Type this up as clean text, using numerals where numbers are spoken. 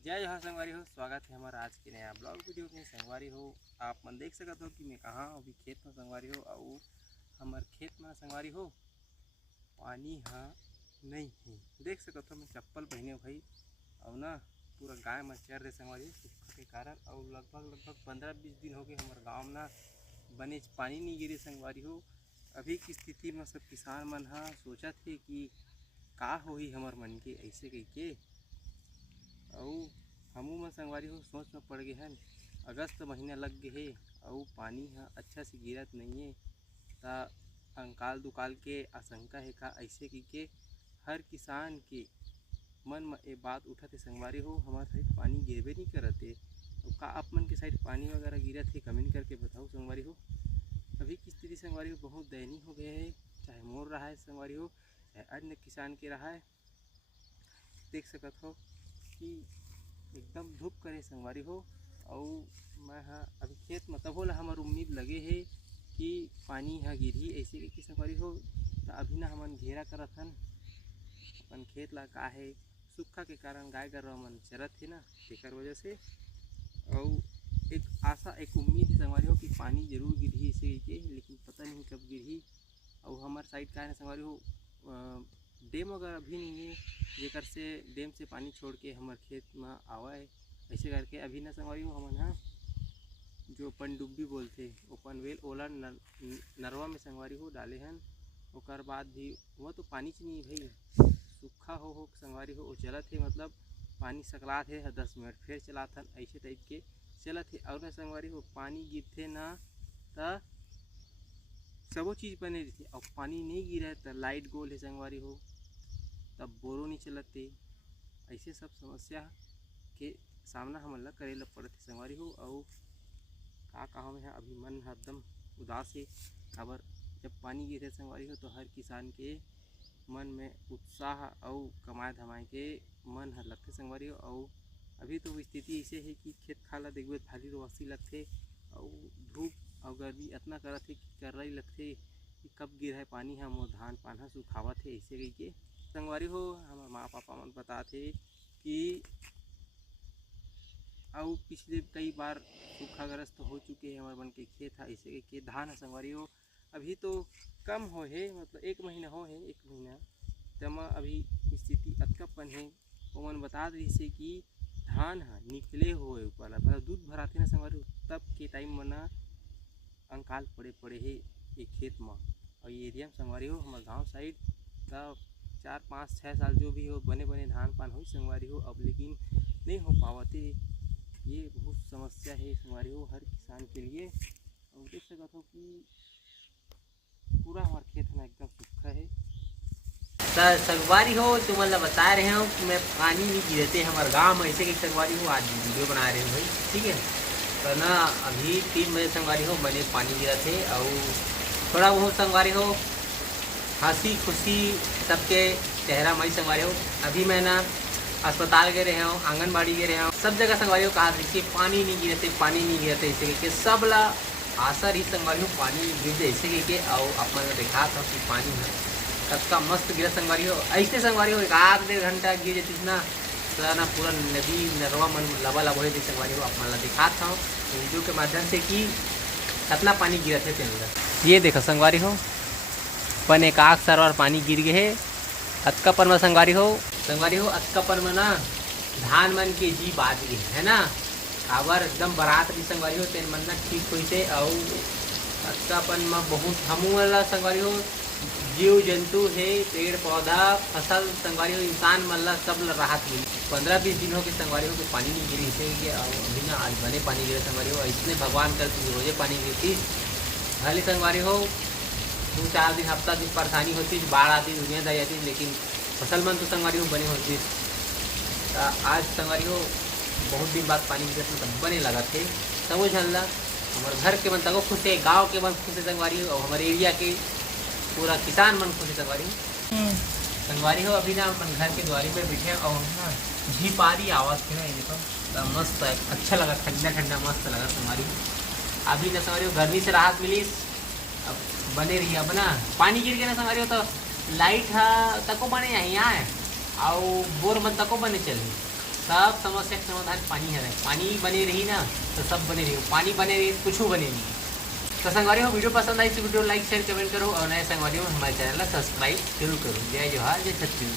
जय जोहार संगवारी हो। स्वागत है हमारा आज के नया ब्लॉग वीडियो में। संगवारी हो आप मन देख सकत हो कि मैं कहाँ अभी खेत में संगवारी हो और हमार खेत में संगवारी हो पानी हाँ नहीं है। देख सकत हो मैं चप्पल पहने भाई और ना पूरा गाय में चर रहे संगवारी हो सूखा के कारण। और लगभग 15-20 दिन हो गए हमारे गाँव में ना बने पानी नहीं गिरे संगवारी हो। अभी की स्थिति में सब किसान मन हाँ सोचा थे कि का होही हमार मन के ऐसे कही के और हमू मन संगवारी हो सोच में पड़ गए हैं। अगस्त महीना लग गए है और पानी हाँ अच्छा से गिरत नहीं है ता अंकाल दुकाल के आशंका है का ऐसे कि हर किसान के मन में ये बात उठत है संगवारी हो हमारे साइड पानी गिरबे नहीं करते। और का आप मन के साइड पानी वगैरह गिरत है कमेंट करके बताओ संगवारी हो। अभी की स्थिति संगवारी हो बहुत दयनीय हो गया है, चाहे मोर रहा है संगवारी हो चाहे अन्य किसान के रहा है। देख सकत हो कि एकदम धूप करे संगवारी हो और मैं हाँ अभी खेत में तब होला हमार उम्मीद लगे है कि पानी हाँ गिरही ऐसे कि संगवारी हो। तो अभी ना हमन घेरा करत हन अपन खेत ला का है सूखा के कारण गाय गरवा मन चरत है ना तेकर वजह से। और एक आशा एक उम्मीद है संगवारी हो कि पानी जरूर गिरही ऐसे के, लेकिन पता नहीं कब गिरही। और हमार साइड का है संगवारी हो डैम वगैरह भी नहीं है जेकर से डैम से पानी छोड़ के हमारे खेत में आवाए ऐसे करके। अभी ना संगवारी हो हमन हाँ जो पनडुब्बी बोलते ओपन वेल ओला नरवा में संगवारी हो डाले हन। ओकर बाद भी वह तो पानी च नहीं भाई सूखा हो संगवारी हो चलत है, मतलब पानी सकलात है 10 मिनट फिर चलात हन ऐसे टाइप के चलत है। और ना संगवारी हो पानी गिरते ना तो सबो चीज़ बने रहती और पानी नहीं गिरा तो लाइट गोल है संगवारी हो तब बोरो नहीं चलते। ऐसे सब समस्या के सामना हमन ला करे ला पड़त है संगवारी हो। और का कहाँ में है अभी मन एकदम उदास है काबर जब पानी गिरे संगवारी हो तो हर किसान के मन में उत्साह और कमाए धमाए के मन हर लगते संगवारी हो। और अभी तो स्थिति ऐसे है कि खेत खाला देखबे खाली रोवासी लगते और धूप और गर्मी इतना करत है कि करई लगते कि कब गिर है पानी हम वो धान पान सुखावत है ऐसे कही के संगवारी हो। हमारे माँ पापा मन बताते कि और पिछले कई बार सूखाग्रस्त हो चुके हैं हमारे मन के खेत है ऐसे के धान संगवारी हो। अभी तो कम हो है मतलब 1 महीना हो है 1 महीना तमा अभी स्थिति अतकापन है। वो मन बता रही से कि धान हाँ निकले हुए ऊपर मतलब दूध भराते ना संगवारी हो तब के टाइम में ना अंकाल पड़े है ये खेत में। और ये एरिया में संगवारी हो हमारे गाँव साइड तब 4-5-6 साल जो भी हो बने धान पान हो संगवारी हो अब लेकिन नहीं हो पावते। ये बहुत समस्या है संगवारी हो हर किसान के लिए। और देख सकते हो कि पूरा हमारा खेत ना एकदम सूखा है। सर संगवारी हो तो मतलब बता रहे हो कि मैं पानी नहीं गिरते हमारे गांव में ऐसे कि संगवारी हो आज वीडियो बना रहे हो भाई ठीक है। तो ना अभी 3 बजे संगवारी हो मैंने पानी गिरा थे और थोड़ा बहुत संगवारी हो हंसी खुशी सबके चेहरा मई संगवारी हो। अभी मैं ना अस्पताल गए रहे हूँ आंगनबाड़ी गए रहे हूँ सब जगह संगवारी हो कहा कि पानी नहीं गिरते ऐसे कि सब ला आशा रही संगवारी हो पानी गिर जाए ऐसे कि और अपना देखा था कि पानी है कतका मस्त गिरा संगवारी हो। ऐसे संगवारी हो 1-1.5 घंटा गिर जाती ना तो ना पूरा नदी नरवा मन लबा लबा हो संगवारी हो अपना दिखा था वीडियो के माध्यम से कि कितना पानी गिरा थे अंदर। ये देखो संगवारी हो पन एक आग सरवार पानी गिर गए है अतका पर में संगवारी हो अतका पर में ना धान मन के जी बात गए है ना काबर एकदम बरात भी संगवारी हो तेन मन ना ठीक हुई थे। और अतका पन में बहुत हमू वाला संगवारी हो जीव जंतु है पेड़ पौधा फसल संगवारी हो इंसान मन ला सब ला राहत मिली। 15-20 दिन हो के संगवारी हो कि पानी नहीं गिरी इसे और अभी ना आज बने पानी गिरे संगवारी हो इसने भगवान करती रोजे पानी गिरती भले संगवारी हो 2-4 दिन हफ्ता दिन परेशानी होती बाढ़ आती दुनियादारी आती लेकिन फसल मन तो संगवारी हो बने होती। आज संगवारी हो बहुत दिन बाद पानी गिरत तब बने लगा थे समझ ला हमारे घर के मन तको खुश है गाँव के मन खुश है संगवारी हो और हमारे एरिया के पूरा किसान मन खुश है संगवारी हो। अभी ना अपन घर के द्वारी पे बैठे और ना झीपारी आवाज़ थी ना ये देखो मस्त अच्छा लगा ठंडा मस्त लगा संगवारी। अभी ना संगवारी हो गर्मी से राहत मिली अब बने रही अब ना पानी गिर गया ना संगवारी हो तो लाइट तको बने यहाँ है और बोर मन तको बने चली सब समस्या के समाधान पानी है। पानी बने रही ना तो सब बने रही, पानी बने रही कुछ बने नहीं। तो संगवारी हो वीडियो पसंद आई तो वीडियो लाइक शेयर कमेंट करो और नए संगवारी हो हमारे चैनल सब्सक्राइब जरूर करो। जय जोहार, जय छत्तीसगढ़।